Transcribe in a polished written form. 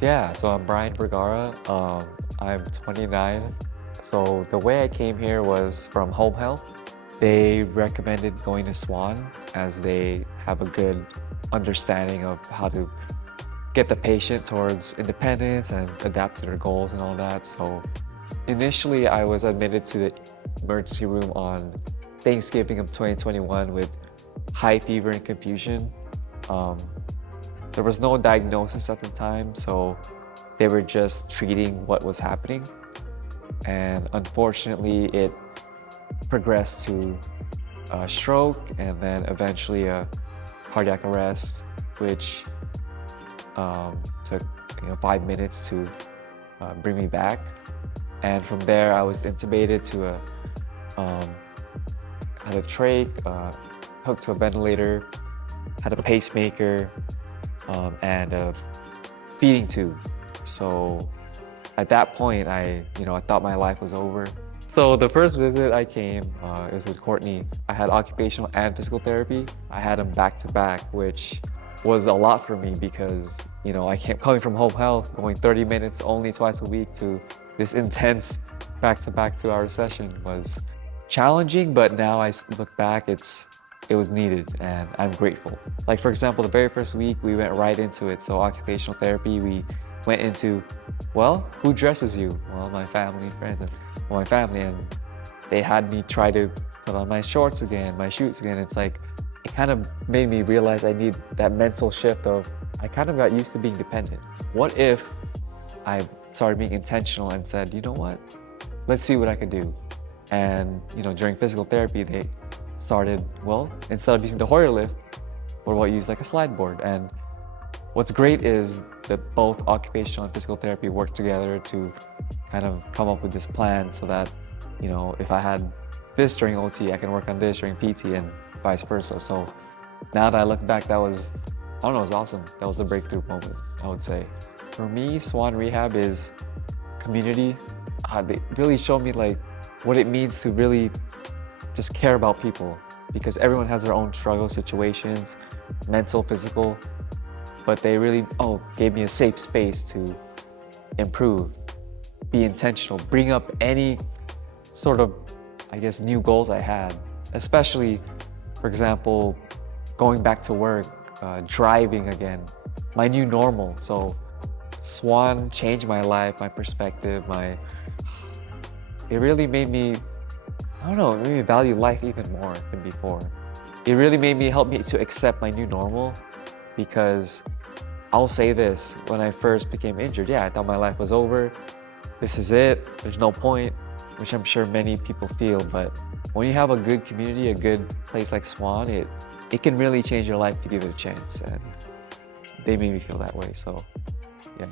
Yeah, so I'm Brian Vergara. I'm 29. So the way I came here was from home health. They recommended going to SWAN as they have a good understanding of how to get the patient towards independence and adapt to their goals and all that. So initially, I was admitted to the emergency room on Thanksgiving of 2021 with high fever and confusion. Um, there was no diagnosis at the time, so they were just treating what was happening. And unfortunately, it progressed to a stroke and then eventually a cardiac arrest, which took 5 minutes to bring me back. And from there, I was intubated to um, had a trach, hooked to a ventilator, had a pacemaker, and a feeding tube. So at that point, I thought my life was over. So the first visit I came, it was with Courtney. I had occupational and physical therapy. I had them back to back, which was a lot for me because, I kept coming from home health, going 30 minutes only twice a week to this intense back-to-back 2-hour session was challenging, but now I look back, it was needed and I'm grateful. Like for example, the very first week we went right into it. So occupational therapy, we went into, well, who dresses you? Well, my family, friends, and my family, and they had me try to put on my shorts again, my shorts again. It's like, it kind of made me realize I need that mental shift of, I kind of got used to being dependent. What if I started being intentional and said, you know what, let's see what I could do. And during physical therapy, they started, well, instead of using the Hoyer lift, what about use like a slide board? And what's great is that both occupational and physical therapy work together to kind of come up with this plan so that, if I had this during OT, I can work on this during PT and vice versa. So now that I look back, that was, I don't know, it was awesome. That was a breakthrough moment, I would say. For me, SWAN Rehab is community. They really showed me like what it means to really just care about people, because everyone has their own struggle situations, mental, physical, but they really gave me a safe space to improve, be intentional, bring up any sort of, new goals I had, especially, for example, going back to work, driving again, my new normal. So SWAN changed my life, my perspective, it really made me, I don't know, it made me value life even more than before. It really help me to accept my new normal, because I'll say this, when I first became injured, yeah, I thought my life was over. This is it, there's no point, which I'm sure many people feel, but when you have a good community, a good place like SWAN, it can really change your life if you give it a chance, and they made me feel that way, so yeah.